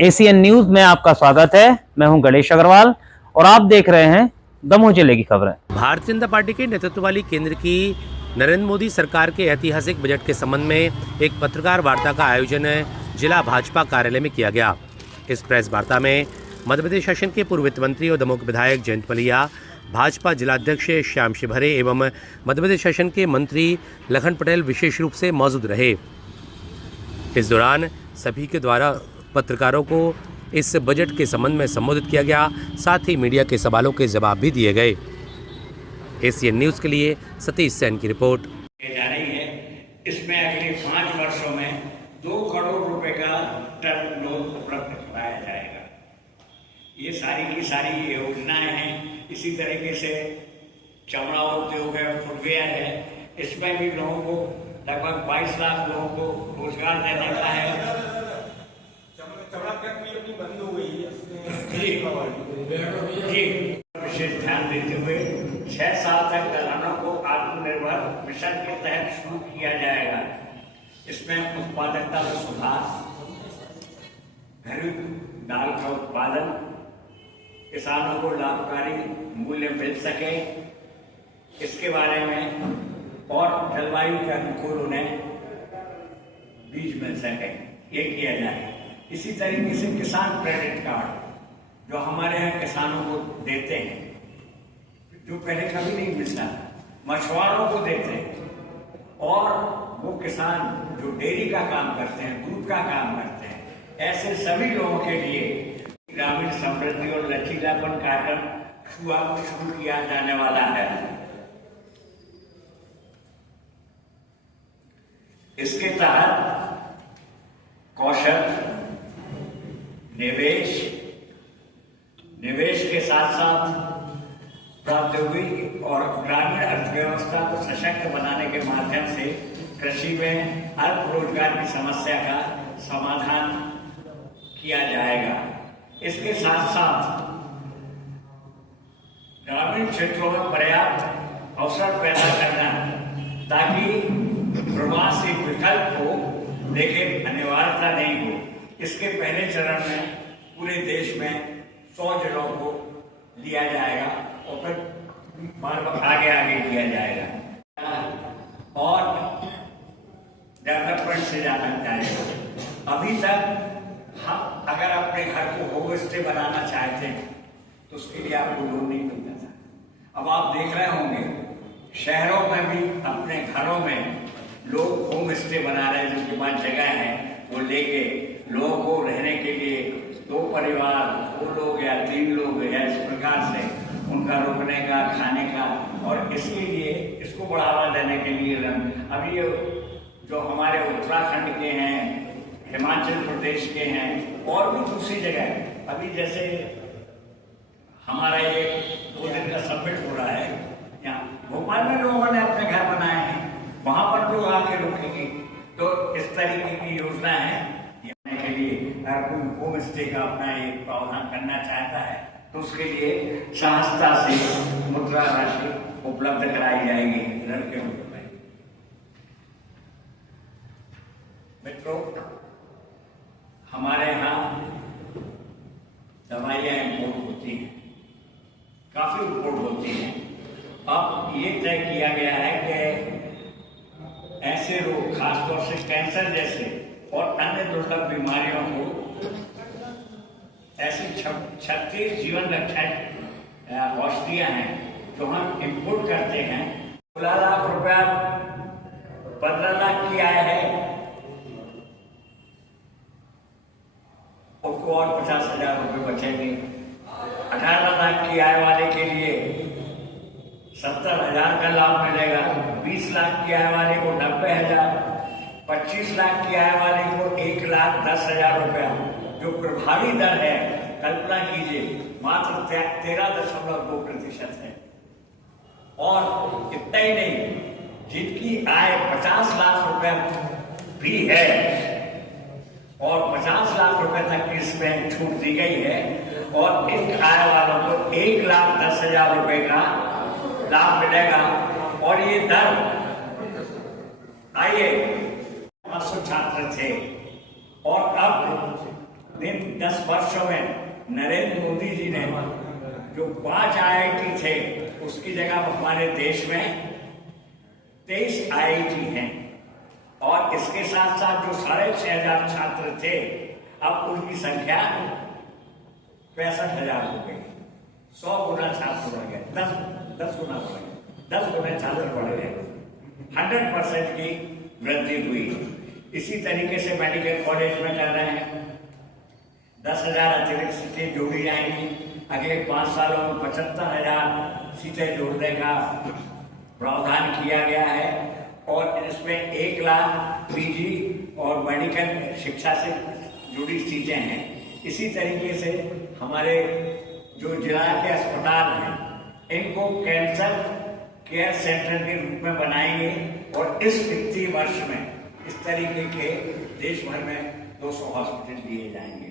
ACN news में आपका स्वागत है। मैं हूं गणेश अग्रवाल और आप देख रहे हैं दमोह जिले की खबरें। भारतीय जनता पार्टी के नेतृत्व वाली केंद्र की नरेंद्र मोदी सरकार के ऐतिहासिक बजट के संबंध में एक पत्रकार वार्ता का आयोजन जिला भाजपा कार्यालय में किया गया। इस प्रेस वार्ता में मध्य प्रदेश शासन के पूर्व वित्त मंत्री और दमोह के विधायक जयंत मलिया, भाजपा जिलाध्यक्ष श्याम शिवहरे एवं मध्य प्रदेश शासन के मंत्री लखन पटेल विशेष रूप से मौजूद रहे। इस दौरान सभी के द्वारा पत्रकारों को इस बजट के संबंध में संबोधित किया गया, साथ ही मीडिया के सवालों के जवाब भी दिए गए। एसीएन न्यूज के लिए सतीश सेन की रिपोर्ट। जा रही है, इसमें अगले 5 वर्षों में 2 करोड़ रुपए का टर्म लोन उपलब्ध कराया जाएगा। ये सारी की सारी योजनाएं हैं। इसी तरीके से चमड़ा उद्योग है, फुटवेयर है, इसमें भी लोगों को लगभग 22 लाख लोगों को रोजगार देने का है। बंद हो गई जी, विशेष ध्यान देते हुए 6 साल तक किसानों को आत्मनिर्भर मिशन के तहत शुरू किया जाएगा। इसमें उत्पादकता में सुधार, घरेलू दाल का उत्पादन, किसानों को लाभकारी मूल्य मिल सके, इसके बारे में और जलवायु के अनुकूल उन्हें बीज मिल सके, ये किया जाए। इसी तरीके से किसान क्रेडिट कार्ड जो हमारे यहाँ किसानों को देते हैं, जो पहले कभी नहीं मिलता, मछुआरों को देते हैं, और वो किसान जो डेयरी का काम करते हैं, दूध का काम करते हैं, ऐसे सभी लोगों के लिए ग्रामीण समृद्धि और लचीलापन कार्यक्रम शुरू किया जाने वाला है। इसके तहत कौशल निवेश के साथ साथ प्रौद्योगिकी और ग्रामीण अर्थव्यवस्था को सशक्त बनाने के माध्यम से कृषि में अल्प रोजगार की समस्या का समाधान किया जाएगा। इसके साथ साथ ग्रामीण क्षेत्रों में पर्याप्त अवसर पैदा करना, ताकि प्रवास एक विकल्प हो लेकिन अनिवार्यता नहीं हो। इसके पहले चरण में पूरे देश में 100 जिलों को लिया जाएगा और फिर आगे लिया जाएगा और डेवलपमेंट से जाना जाएगा। अभी तक हम अगर अपने घर को होम स्टे बनाना चाहते हैं तो उसके लिए आपको लोन नहीं मिलता था। अब आप देख रहे होंगे शहरों में भी अपने घरों में लोग होम स्टे बना रहे हैं, जिनके पास जगह है वो लेके लोगों को रहने के लिए 2 परिवार, 2 लोग या 3 लोग या इस प्रकार से उनका रुकने का, खाने का, और इसके लिए इसको बढ़ावा देने के लिए अभी जो हमारे उत्तराखंड के हैं, हिमाचल प्रदेश के हैं और भी दूसरी जगह, अभी जैसे हमारा ये 2 दिन का समिट हो रहा है, यहाँ भोपाल में लोगों ने अपने घर बनाए हैं, वहां पर लोग आके रुकेंगे। तो इस तरीके की योजना है के लिए अगर कोई होम स्टे का अपना एक प्रावधान करना चाहता है तो उसके लिए सहजता से मुद्रा राशि उपलब्ध कराई जाएगी ऋण के रूप में। मित्रों, हमारे यहाँ दवाइयाँ इम्पोर्ट होती हैं, काफी इम्पोर्ट होती हैं। अब ये तय किया गया है कि ऐसे रोग, खासतौर से कैंसर जैसे और अन्य दुर्लभ बीमारियों को ऐसी 36 जीवन रक्षक औषधियां हैं जो हम इंपोर्ट करते हैं। 16 लाख रुपया 15 लाख की आय है, उसको और 50,000 रुपये बचेंगे। 18 लाख की आय वाले के लिए 70,000 का लाभ मिलेगा। 20 लाख की आय वाले को 90,000, 25 लाख की आय वाले को 1,10,000 रुपया, जो प्रभावी दर है, कल्पना कीजिए, मात्र 13.2% है। और इतना ही नहीं, जिनकी आय 50 लाख रुपया भी है और 50 लाख रुपए तक की इसमें छूट दी गई है, और इन आय वालों को 1,10,000 रुपए का लाभ मिलेगा। और ये दर, आइए 500 छात्र थे और अब इन 10 वर्षों में नरेंद्र मोदी जी ने जो 5 IIT थे उसकी जगह हमारे देश में 23 IIT हैं और इसके साथ साथ जो 6,500 छात्र थे अब उनकी संख्या 65,000 हो गई। 100 गुना छात्र बढ़ गए, 10 गुना बढ़ गए, 10 गुना छात्र बढ़ गए, 100% की वृद्धि हुई। इसी तरीके से मेडिकल कॉलेज में कर रहे हैं, 10,000 अतिरिक्त सीटें जोड़ी जाएंगी। अगले 5 सालों में 75,000 सीटें जोड़ने का प्रावधान किया गया है और इसमें 1 लाख PG और मेडिकल शिक्षा से जुड़ी सीटें हैं। इसी तरीके से हमारे जो जिला के अस्पताल हैं इनको कैंसर केयर सेंटर के रूप में बनाएंगे और इस वित्तीय वर्ष में इस तरीके के देश भर में 200 हॉस्पिटल दिए जाएंगे।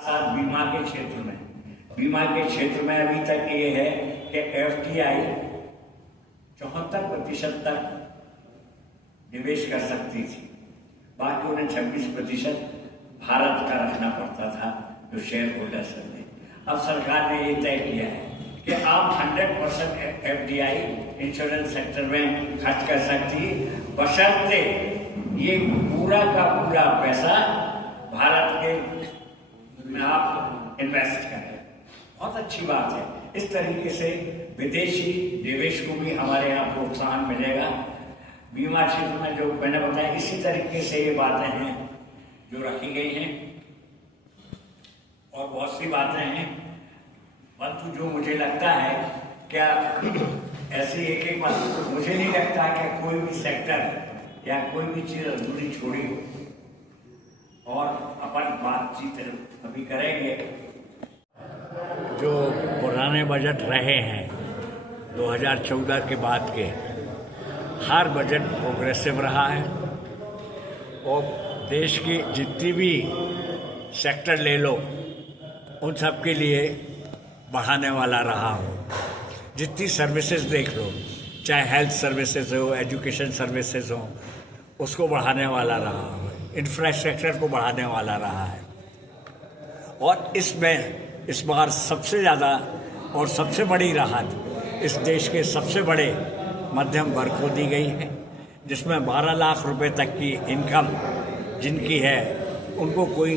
साथ बीमा के क्षेत्र में अभी तक ये है कि FDI 74% तक निवेश कर सकती थी, बाकी उन्हें 26% भारत का रखना पड़ता था जो शेयर होल्डर्स ने। अब सरकार ने ये तय किया है कि आप 100% FDI इंश्योरेंस सेक्टर में खर्च कर सकती है, बशर्ते ये पूरा का पूरा पैसा भारत के में आप इन्वेस्ट करें। बहुत अच्छी बात है। इस तरीके से विदेशी निवेश को भी हमारे यहाँ प्रोत्साहन मिलेगा। बीमा क्षेत्र में जो मैंने बताया इसी तरीके से ये बातें हैं जो रखी गई हैं और बहुत सी बातें हैं, परंतु जो मुझे लगता है क्या ऐसी एक बात मुझे नहीं लगता कि कोई भी सेक्टर या कोई भी चीज अधूरी छोड़ी हो और अपन बातचीत अभी करेंगे। जो पुराने बजट रहे हैं 2014 के बाद के, हर बजट प्रोग्रेसिव रहा है और देश की जितनी भी सेक्टर ले लो उन सब के लिए बढ़ाने वाला रहा हो। जितनी सर्विसेज देख लो, चाहे हेल्थ सर्विसेज हो, एजुकेशन सर्विसेज हो, उसको बढ़ाने वाला रहा हो, इंफ्रास्ट्रक्चर को बढ़ाने वाला रहा है। और इसमें इस बार सबसे ज़्यादा और सबसे बड़ी राहत इस देश के सबसे बड़े मध्यम वर्ग को दी गई है, जिसमें 12 लाख रुपए तक की इनकम जिनकी है उनको कोई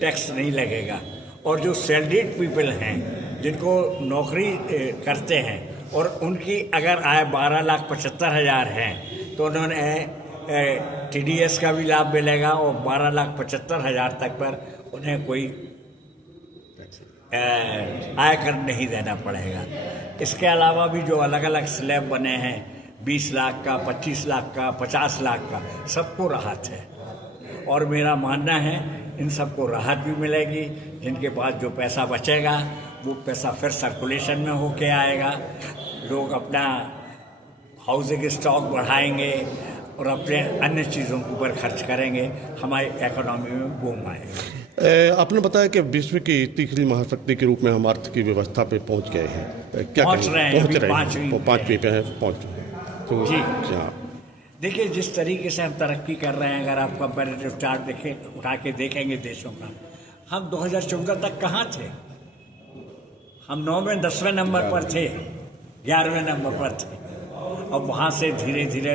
टैक्स नहीं लगेगा। और जो सैलरीड पीपल हैं जिनको नौकरी करते हैं और उनकी अगर आय 12,75,000 है तो उन्होंने TDS का भी लाभ मिलेगा और 12,75,000 तक पर उन्हें कोई आयकर नहीं देना पड़ेगा। इसके अलावा भी जो अलग अलग स्लैब बने हैं 20 लाख का, 25 लाख का, 50 लाख का, सबको राहत है। और मेरा मानना है इन सबको राहत भी मिलेगी। जिनके पास जो पैसा बचेगा वो पैसा फिर सर्कुलेशन में होके आएगा, लोग अपना हाउसिंग स्टॉक बढ़ाएंगे और अपने अन्य चीज़ों के ऊपर खर्च करेंगे, हमारी इकोनॉमी में बूम आएगा। आपने बताया कि विश्व की तीसरी महाशक्ति के रूप में हम अर्थ की व्यवस्था पे पहुंच गए हैं, क्या पहुंच रहे हैं, पांचवीं पे हैं, पहुंच तो जी। हाँ। देखिए जिस तरीके से हम तरक्की कर रहे हैं, अगर आप कंपैरेटिव चार्ट देखें, उठा के देखेंगे देशों का, हम 2014 तक कहाँ थे? हम 9वें 10वें नंबर पर थे, 11वें नंबर पर थे, और वहाँ से धीरे धीरे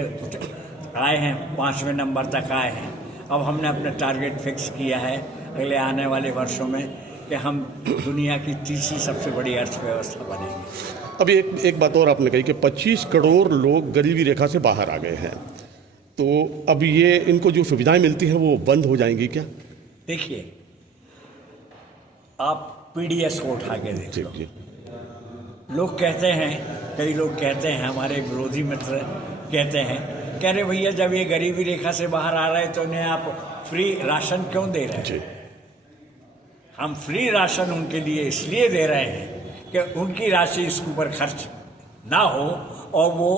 आए हैं, 5वें नंबर तक आए हैं। अब हमने अपना टारगेट फिक्स किया है अगले आने वाले वर्षों में कि हम दुनिया की तीसरी सबसे बड़ी अर्थव्यवस्था बनेंगे। अभी एक बात और आपने कही कि 25 करोड़ लोग गरीबी रेखा से बाहर आ गए हैं, तो अब ये इनको जो सुविधाएं मिलती हैं वो बंद हो जाएंगी क्या? देखिए आप PDS को उठा के देखिए, जी। लोग कहते हैं, कई लोग कहते हैं, हमारे विरोधी मित्र कहते हैं, कह रहे भैया जब ये गरीबी रेखा से बाहर आ रहे हैं तो उन्हें आप फ्री राशन क्यों दे रहे हैं? जी। हम फ्री राशन उनके लिए इसलिए दे रहे हैं कि उनकी राशि इसके ऊपर खर्च ना हो और वो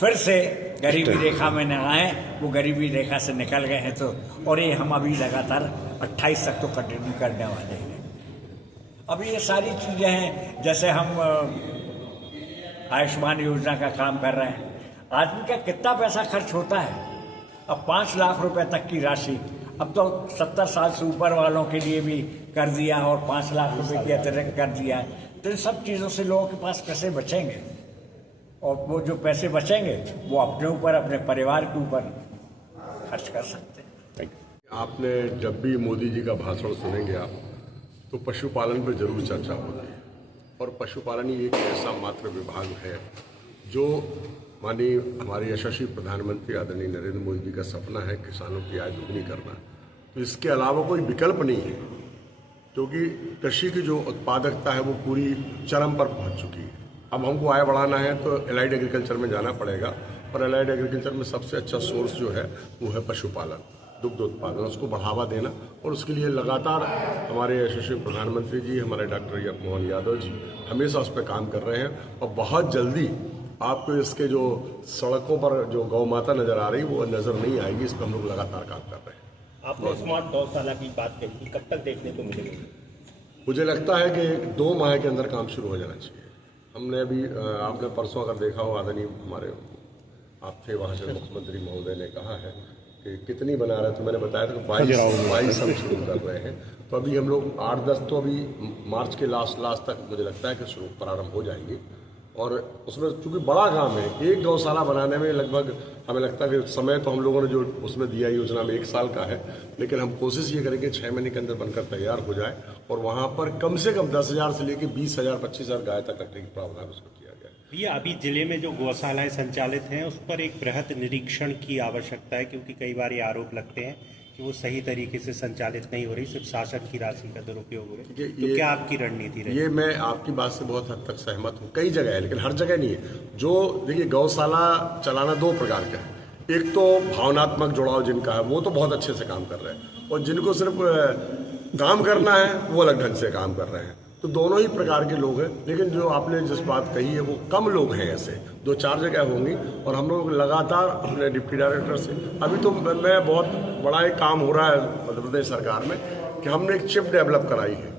फिर से गरीबी रेखा में न आए। वो गरीबी रेखा से निकल गए हैं तो, और ये हम अभी लगातार 28 तक तो कंटिन्यू करने वाले हैं। अभी ये सारी चीज़ें हैं, जैसे हम आयुष्मान योजना का काम कर रहे हैं, आदमी का कितना पैसा खर्च होता है। अब 5 लाख रुपए तक की राशि अब तो 70 साल से ऊपर वालों के लिए भी कर दिया और 5 लाख रुपए के अतिरिक्त कर दिया है। तो इन सब चीज़ों से लोगों के पास पैसे बचेंगे और वो जो पैसे बचेंगे वो अपने ऊपर, अपने परिवार के ऊपर खर्च कर सकते हैं। आपने जब भी मोदी जी का भाषण सुनेंगे आप, तो पशुपालन पर जरूर चर्चा होती है। और पशुपालन ही एक ऐसा मात्र विभाग है जो माननीय हमारे यशस्वी प्रधानमंत्री आदरणीय नरेंद्र मोदी जी का सपना है, किसानों की आय दुगनी करना। तो इसके अलावा कोई विकल्प नहीं है, क्योंकि कृषि की जो उत्पादकता है वो पूरी चरम पर पहुंच चुकी है। अब हमको आय बढ़ाना है तो एलाइड एग्रीकल्चर में जाना पड़ेगा, और एलाइड एग्रीकल्चर में सबसे अच्छा सोर्स जो है वो है पशुपालन, दुग्ध उत्पादन, उसको बढ़ावा देना। और उसके लिए लगातार हमारे यशस्वी प्रधानमंत्री जी, हमारे डॉक्टर मोहन यादव जी हमेशा उस पर काम कर रहे हैं। और बहुत जल्दी आपको इसके जो सड़कों पर जो गौ माता नजर आ रही वो नजर नहीं आएगी, इस पर हम लोग लगातार काम कर रहे हैं। आपने स्मार्ट गौशाला की बात कही, कब तक देखने को मिलेगी? मुझे लगता है कि 2 माह के अंदर काम शुरू हो जाना चाहिए। हमने अभी आपने परसों अगर देखा हो, आदरणीय हमारे आप थे वहाँ से, मुख्यमंत्री महोदय ने कहा है कि कितनी बना रहे, तो मैंने बताया था कि 22 हम शुरू कर रहे हैं। तो अभी हम लोग 8-10 तो अभी मार्च के लास्ट तक मुझे लगता है कि शुरू प्रारंभ हो जाएंगे। और उसमें चूंकि बड़ा काम है, एक गौशाला बनाने में लगभग हमें लगता है कि समय तो हम लोगों ने जो उसमें दिया योजना में 1 साल का है, लेकिन हम कोशिश ये करेंगे 6 महीने के अंदर बनकर तैयार हो जाए और वहाँ पर कम से कम 10,000 से लेकर 20,000 25,000 गाय तक रखने की प्रावधान उसको किया गया है। भैया, अभी जिले में जो गौशालाएं संचालित हैं उस पर एक बृहद निरीक्षण की आवश्यकता है, क्योंकि कई बार ये आरोप लगते हैं कि वो सही तरीके से संचालित नहीं हो रही, सिर्फ शासन की राशि का दुरुपयोग हो रहा है। तो क्या आपकी रणनीति रहेगी? ये मैं आपकी बात से बहुत हद तक सहमत हूँ। कई जगह है, लेकिन हर जगह नहीं है। जो देखिए, गौशाला चलाना 2 प्रकार का है। एक तो भावनात्मक जुड़ाव जिनका है वो तो बहुत अच्छे से काम कर रहे हैं, और जिनको सिर्फ काम करना है वो अलग ढंग से काम कर रहे हैं। तो दोनों ही प्रकार के लोग हैं। लेकिन जो आपने जिस बात कही है वो कम लोग हैं, ऐसे 2-4 जगह होंगी। और हम लोग लगातार अपने डिप्टी डायरेक्टर से, अभी तो मैं बहुत बड़ा एक काम हो रहा है मध्य प्रदेश सरकार में कि हमने एक चिप डेवलप कराई है,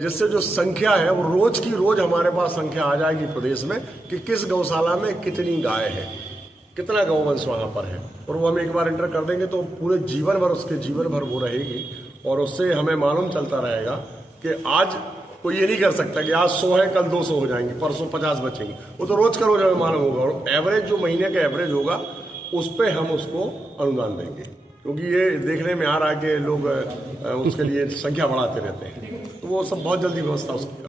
जिससे जो संख्या है वो रोज की रोज हमारे पास संख्या आ जाएगी प्रदेश में कि किस गौशाला में कितनी गाय है, कितना गौवंश वहाँ पर है। और वो हम एक बार एंटर कर देंगे तो पूरे जीवन भर, उसके जीवन भर वो रहेगी। और उससे हमें मालूम चलता रहेगा कि आज कोई ये नहीं कर सकता कि आज 100 है, कल 200 हो जाएंगे, परसों 50 बचेंगे। वो तो रोज का रोज हमें मालूम होगा, और एवरेज जो महीने का एवरेज होगा उस पर हम उसको अनुदान देंगे। क्योंकि ये देखने में आ रहा है कि लोग उसके लिए संख्या बढ़ाते रहते हैं, तो वो सब बहुत जल्दी व्यवस्था उसकी